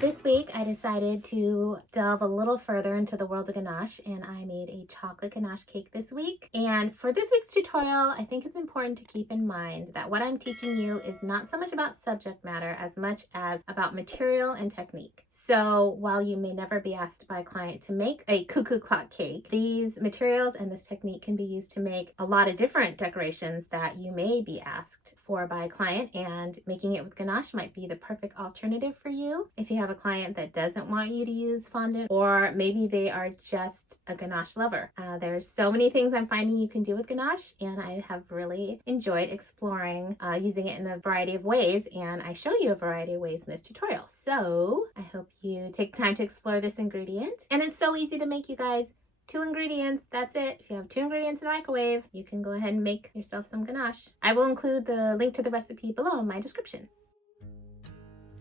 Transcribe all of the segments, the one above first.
This week I decided to delve a little further into the world of ganache, and I made a chocolate ganache cake this week. And for this week's tutorial, I think it's important to keep in mind that what I'm teaching you is not so much about subject matter as much as about material and technique. So while you may never be asked by a client to make a cuckoo clock cake, these materials and this technique can be used to make a lot of different decorations that you may be asked for by a client, and making it with ganache might be the perfect alternative for you if you have a client that doesn't want you to use fondant, or maybe they are just a ganache lover. There's so many things I'm finding you can do with ganache, and I have really enjoyed exploring using it in a variety of ways, and I show you a variety of ways in this tutorial. So I hope you take time to explore this ingredient. And it's so easy to make, you guys. 2 ingredients, that's it. If you have 2 ingredients in a microwave, you can go ahead and make yourself some ganache. I will include the link to the recipe below in my description.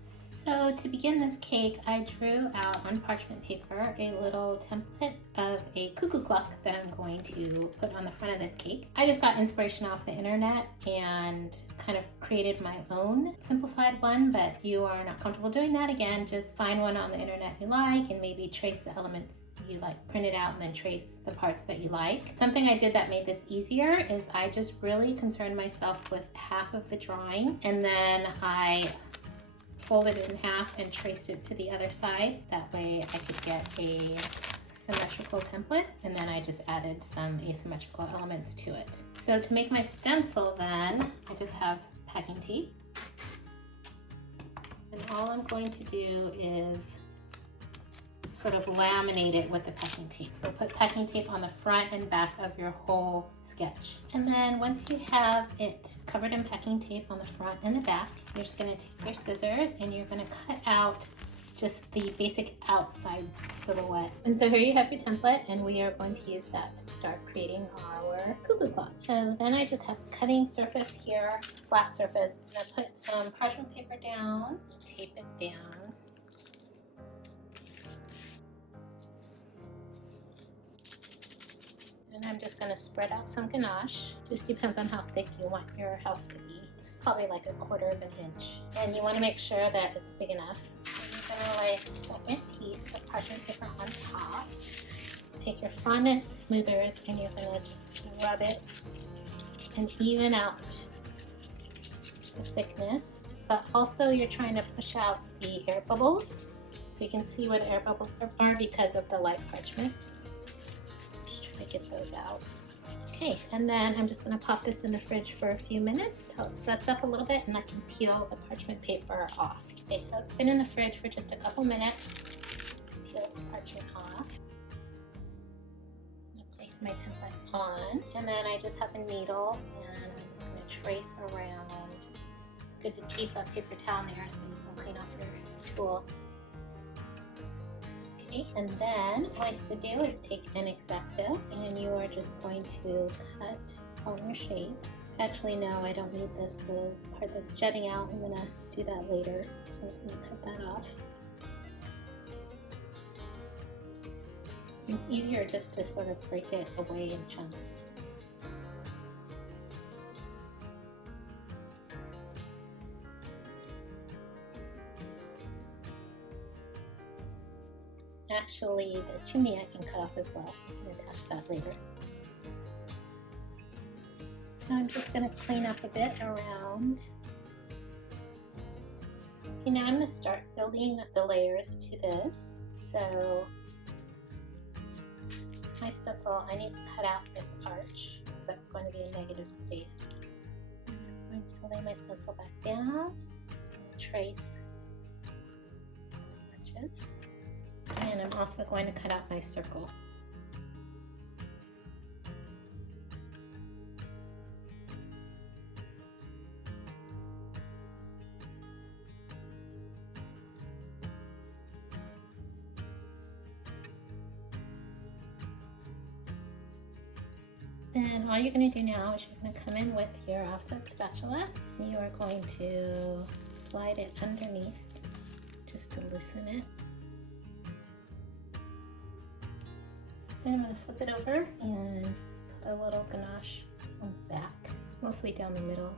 So to begin this cake, I drew out on parchment paper a little template of a cuckoo clock that I'm going to put on the front of this cake. I just got inspiration off the internet and kind of created my own simplified one, but if you are not comfortable doing that, again, just find one on the internet you like and maybe trace the elements you like, print it out and then trace the parts that you like. Something I did that made this easier is I just really concerned myself with half of the drawing, and then I folded it in half and traced it to the other side. That way I could get a symmetrical template, and then I just added some asymmetrical elements to it. So to make my stencil then, I just have packing tape. And all I'm going to do is sort of laminate it with the packing tape. So put packing tape on the front and back of your whole sketch. And then once you have it covered in packing tape on the front and the back, you're just gonna take your scissors and you're gonna cut out just the basic outside silhouette. And so here you have your template, and we are going to use that to start creating our cuckoo clock. So then I just have a cutting surface here, flat surface. I'm gonna put some parchment paper down, tape it down. And I'm just going to spread out some ganache. Just depends on how thick you want your house to be. It's probably like 1/4 of an inch. And you want to make sure that it's big enough. And you're going to lay a second piece of parchment paper on top. Take your fondant smoothers and you're going to just rub it and even out the thickness. But also you're trying to push out the air bubbles. So you can see where the air bubbles are because of the light parchment. Get those out. Okay, and then I'm just going to pop this in the fridge for a few minutes till it sets up a little bit and I can peel the parchment paper off. Okay, so it's been in the fridge for just a couple minutes. Peel the parchment off. I'm going to place my template on, and then I just have a needle and I'm just going to trace around. It's good to keep a paper towel near so you don't clean off your tool. Okay, and then all you have to do is take an X-Acto and you are just going to cut on your shape. Actually, no, I don't need this little part that's jutting out. I'm gonna do that later. So I'm just gonna cut that off. It's easier just to sort of break it away in chunks. Actually, the chimney I can cut off as well and attach that later. So I'm just going to clean up a bit around. Okay, now I'm going to start building the layers to this. So my stencil, I need to cut out this arch because that's going to be a negative space. I'm going to lay my stencil back down and trace the arches. And I'm also going to cut out my circle. Then all you're going to do now is you're going to come in with your offset spatula. You are going to slide it underneath just to loosen it. Then I'm going to flip it over and just put a little ganache on the back, mostly down the middle.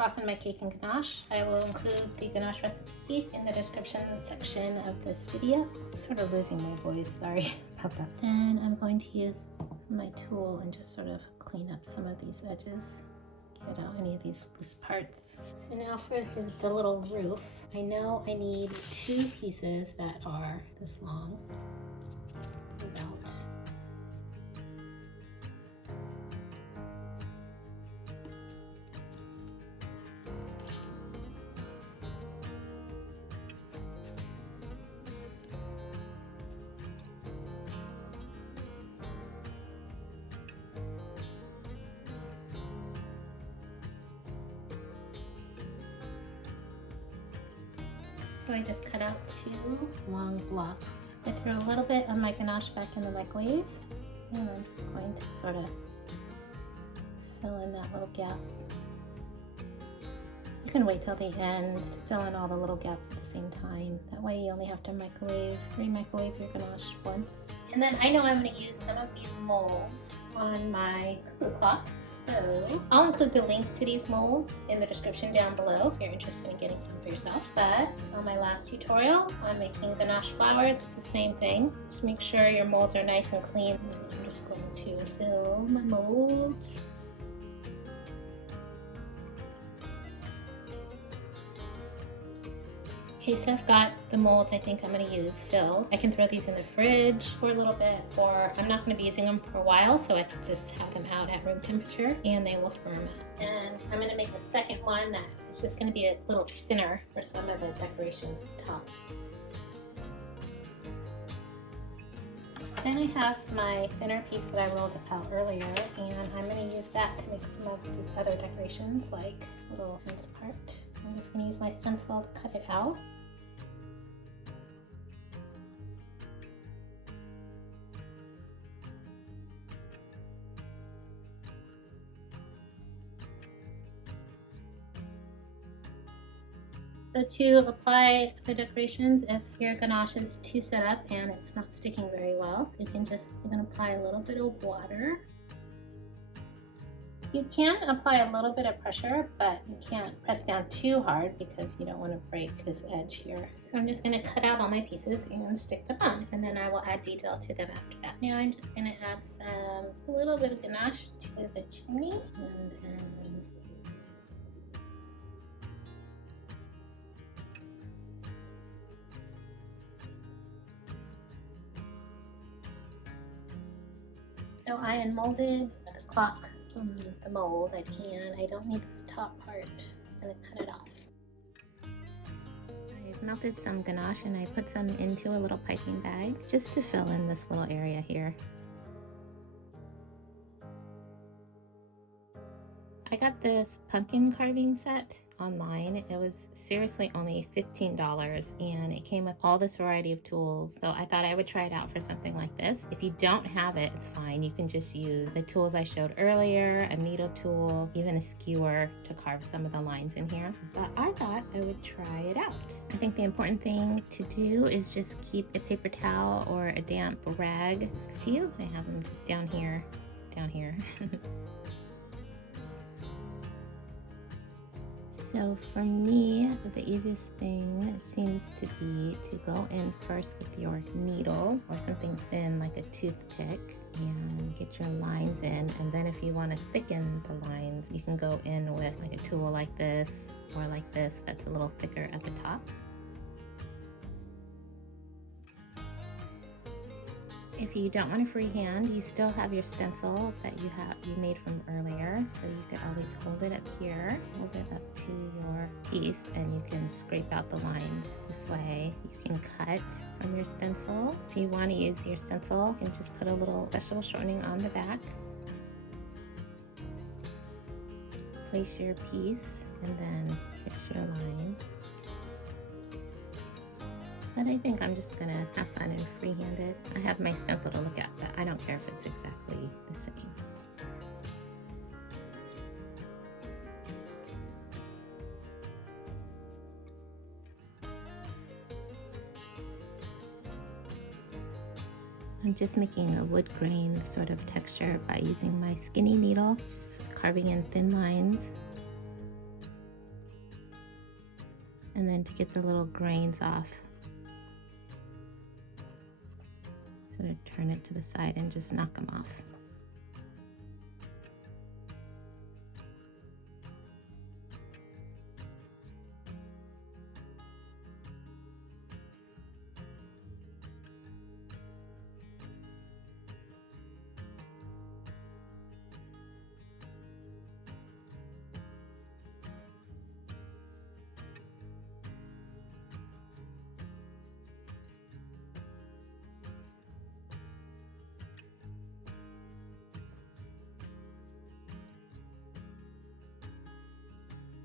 frosting my cake in ganache. I will include the ganache recipe in the description section of this video. I'm sort of losing my voice, sorry about that. Then I'm going to use my tool and just sort of clean up some of these edges. Get out any of these loose parts. So now for the little roof, I know I need 2 pieces that are this long, about. So I just cut out 2 long blocks. I threw a little bit of my ganache back in the microwave, and I'm just going to sort of fill in that little gap. You can wait till the end to fill in all the little gaps at the same time. That way you only have to re-microwave your ganache once. And then I know I'm going to use some of these molds on my cuckoo clock, so I'll include the links to these molds in the description down below if you're interested in getting some for yourself. But on my last tutorial on making ganache flowers, it's the same thing. Just make sure your molds are nice and clean. I'm just going to fill my molds. Okay, so I've got the molds I think I'm going to use filled. I can throw these in the fridge for a little bit, or I'm not going to be using them for a while, so I can just have them out at room temperature and they will firm up. And I'm going to make a second one that is just going to be a little thinner for some of the decorations at the top. Then I have my thinner piece that I rolled out earlier, and I'm going to use that to make some of these other decorations, like a little fence part. I'm just going to use my stencil to cut it out. So to apply the decorations, if your ganache is too set up and it's not sticking very well, you can apply a little bit of water. You can apply a little bit of pressure, but you can't press down too hard because you don't want to break this edge here. So I'm just going to cut out all my pieces and stick them on, and then I will add detail to them after that. Now I'm just going to add a little bit of ganache to the chimney, and then so I unmolded the clock from the mold. I don't need this top part. I'm gonna cut it off. I've melted some ganache and I put some into a little piping bag just to fill in this little area here. I got this pumpkin carving set online. It was seriously only $15 and it came with all this variety of tools. So I thought I would try it out for something like this. If you don't have it, it's fine. You can just use the tools I showed earlier, a needle tool, even a skewer to carve some of the lines in here. But I thought I would try it out. I think the important thing to do is just keep a paper towel or a damp rag next to you. I have them just down here. So for me, the easiest thing seems to be to go in first with your needle or something thin like a toothpick and get your lines in. And then if you want to thicken the lines, you can go in with like a tool like this or like this that's a little thicker at the top. If you don't want to freehand, you still have your stencil that you made from earlier, so you can always hold it up here, hold it up to your piece, and you can scrape out the lines this way. You can cut from your stencil. If you want to use your stencil, you can just put a little vegetable shortening on the back. Place your piece and then fix your line. But I think I'm just gonna have fun and freehand it. I have my stencil to look at, but I don't care if it's exactly the same. I'm just making a wood grain sort of texture by using my skinny needle, just carving in thin lines. and then to get the little grains off. Sort of turn it to the side and just knock them off.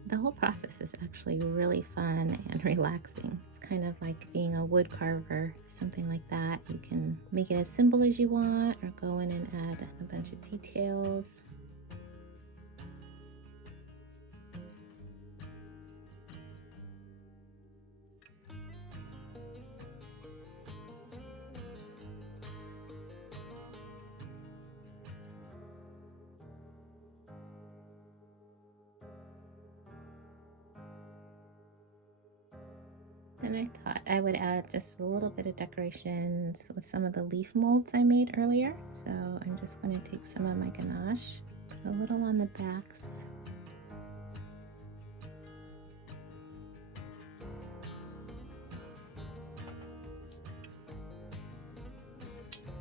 The whole process is actually really fun and relaxing. It's kind of like being a wood carver, something like that. You can make it as simple as you want or go in and add a bunch of details. And I thought I would add just a little bit of decorations with some of the leaf molds I made earlier. So I'm just going to take some of my ganache, put a little on the backs.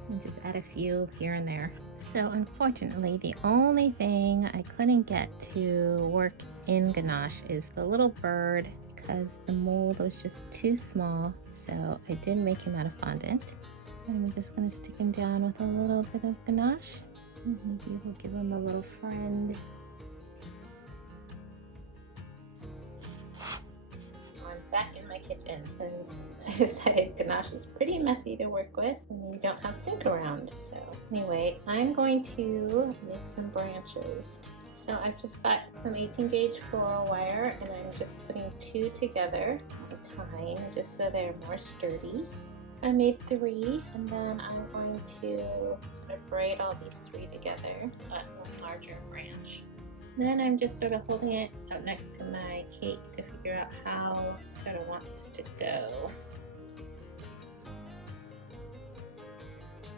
And just add a few here and there. So unfortunately, the only thing I couldn't get to work in ganache is the little bird, because the mold was just too small. So I did make him out of fondant. And I'm just going to stick him down with a little bit of ganache. Maybe we'll give him a little friend. So I'm back in my kitchen because I decided ganache is pretty messy to work with when you don't have a sink around. So anyway, I'm going to make some branches. So I've just got some 18 gauge floral wire and I'm just putting 2 together at a time just so they're more sturdy. So I made 3 and then I'm going to sort of braid all these 3 together, cut a larger branch. And then I'm just sort of holding it up next to my cake to figure out how I sort of want this to go.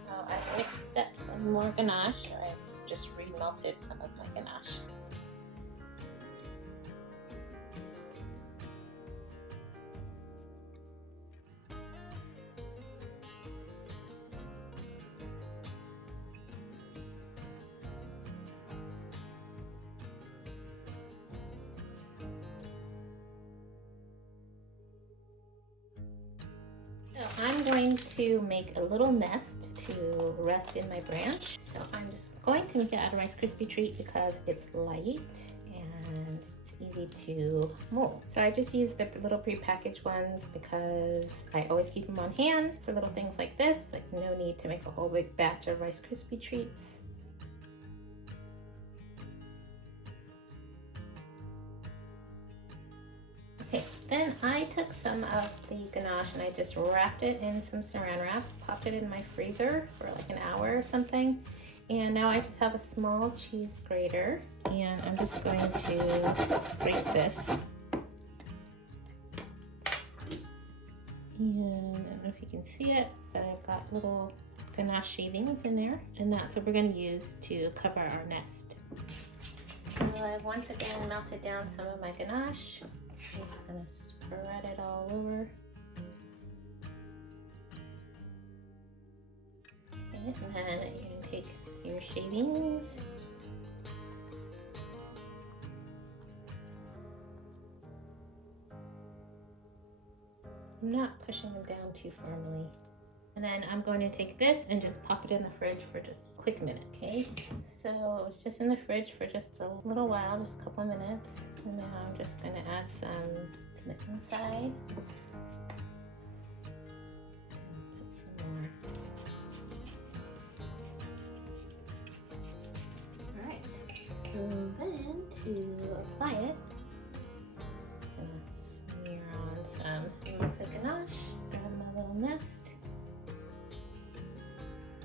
So I've mixed up some more ganache. I've just remelted some of my ganache. So I'm going to make a little nest to rest in my branch. So I'm just going to make it out of Rice Krispie treat because it's light and it's easy to mold. So I just use the little prepackaged ones because I always keep them on hand for little things like this. Like no need to make a whole big batch of Rice Krispie treats. Okay, then I took some of the ganache and I just wrapped it in some saran wrap, popped it in my freezer for like an hour or something. And now I just have a small cheese grater and I'm just going to grate this. And I don't know if you can see it, but I've got little ganache shavings in there. And that's what we're going to use to cover our nest. So I've once again melted down some of my ganache. I'm just going to spread it all over. Okay, and then you can take your shavings. I'm not pushing them down too firmly. And then I'm going to take this and just pop it in the fridge for just a quick minute, okay? So it was just in the fridge for just a little while, just a couple of minutes. And now I'm just going to add some to the inside. Put some more. Alright, so then to apply it, I'm going to smear on some melted ganache, grab my little nest.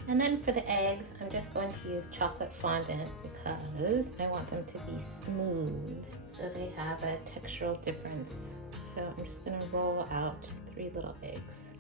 And then for the eggs, I'm just going to use chocolate fondant because I want them to be smooth so they have a textural difference. So I'm just gonna roll out 3 little eggs.